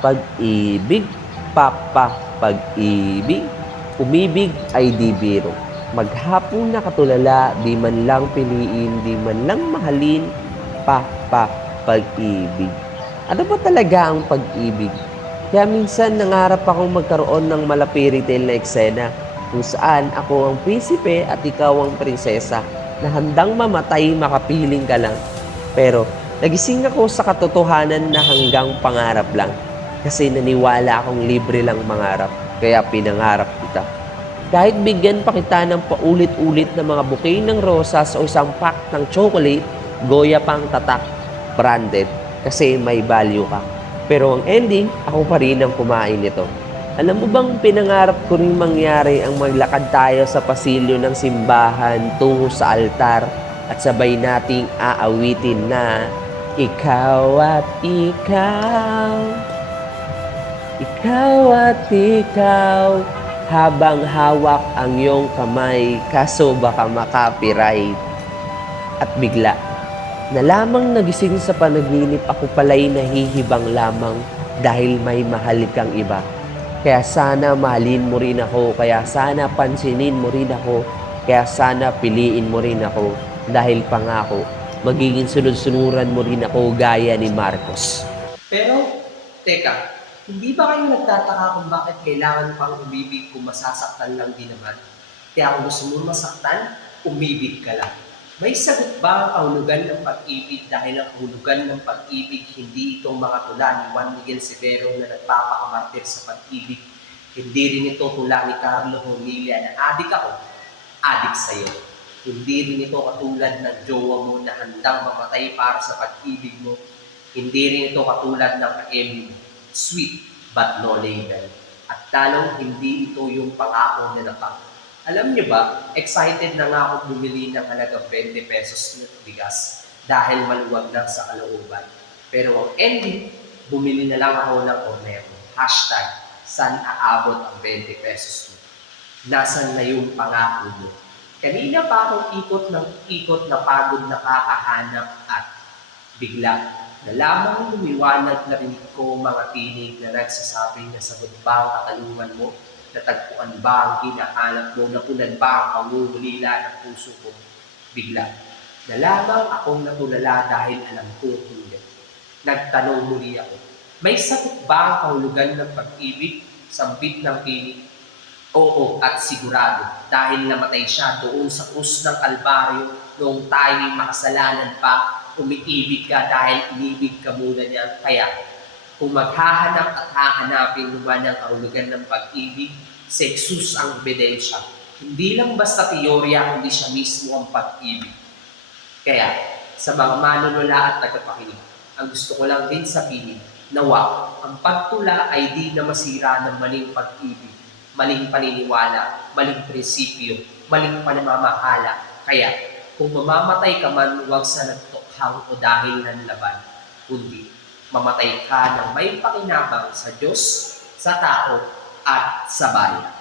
Pag-ibig, pag-ibig. Umibig ay di biro. Maghapong nakatulala, di man lang piliin, di man lang mahalin, pag-ibig. Ano ba talaga ang pag-ibig? Kaya minsan nangarap akong magkaroon ng malapiritil na eksena kung saan ako ang prinsipe at ikaw ang prinsesa na handang mamatay makapiling ka lang. Pero nagising ako sa katotohanan na hanggang pangarap lang kasi naniwala akong libre lang mangarap kaya pinangarap kita. Kahit bigyan pa kita ng paulit-ulit na mga bouquet ng rosas o isang pack ng chocolate, Goya pang tatak, branded, kasi may value ka. Pero ang ending, ako pa rin ang kumain nito. Alam mo bang pinangarap ko rin mangyari ang maglakad tayo sa pasilyo ng simbahan tungo sa altar at sabay nating aawitin na ikaw at ikaw, ikaw at ikaw, habang hawak ang iyong kamay, kaso baka makapiright. At bigla, na lamang nagising sa panaginip, ako pala'y nahihibang lamang dahil may mahal kang iba. Kaya sana mahalin mo rin ako, kaya sana pansinin mo rin ako, kaya sana piliin mo rin ako, dahil pangako, magiging sunod-sunuran mo rin ako gaya ni Marcos. Pero, teka, hindi ba kayo nagtataka kung bakit kailangan pang umibig kung masasaktan lang din naman? Kaya kung gusto mo masaktan, umibig ka lang. May sagot ba ang kahulugan ng pag-ibig dahil ang kahulugan ng pag-ibig hindi itong mga tula ni Juan Miguel Severo na nagpapakamartir sa pag-ibig. Hindi rin ito tula ni Carlo Hormilia na adik ako, adik sa'yo. Hindi rin ito katulad ng jowa mo na handang mamatay para sa pag-ibig mo. Hindi rin ito katulad ng ka-Emmy, sweet but no label. At talong hindi ito yung pangako na napang. Alam niyo ba, excited na nga ako bumili ng halagang 20 pesos na bigas dahil maluwag lang sa kalooban. Pero ang ending, bumili na lang ako ng Ornero. Hashtag, saan aabot ang 20 pesos mo? Nasaan na yung pangako mo? Kanina pa akong ikot ng ikot na pagod na kakahanap at bigla na lamang lumiwanag na rinig ko mga tinig na nagsasabi na sagot ba ang katanungan mo? Natagpuan ba ang hinahanap mo? Napunan ba ang pangungulila ng puso ko? Bigla na lamang akong natulala dahil alam ko hindi. Nagtanong muli ako, may sagot ba ang kahulugan ng pag-ibig? Sambit ng tinig. Oo at sigurado dahil namatay siya doon sa krus ng Kalbaryo noong tayo'y makasalanan pa, umiibig ka dahil inibig ka muna niya. Kaya kung maghahanap at hahanapin naman ang kahulugan ng pag-ibig, si Jesus ang ebidensya. Hindi lang basta teorya, kundi siya mismo ang pag-ibig. Kaya sa mga manunula at tagapakinig, ang gusto ko lang din sabihin, nawa, ang pagtula ay di na masira ng maling pag-ibig, maling paniniwala, maling prinsipyo, maling panamamahala. Kaya, kung mamamatay ka man, huwag sa nagtukhang o dahil ng laban, kundi mamatay ka ng may pakinabang sa Diyos, sa tao, at sa bayan.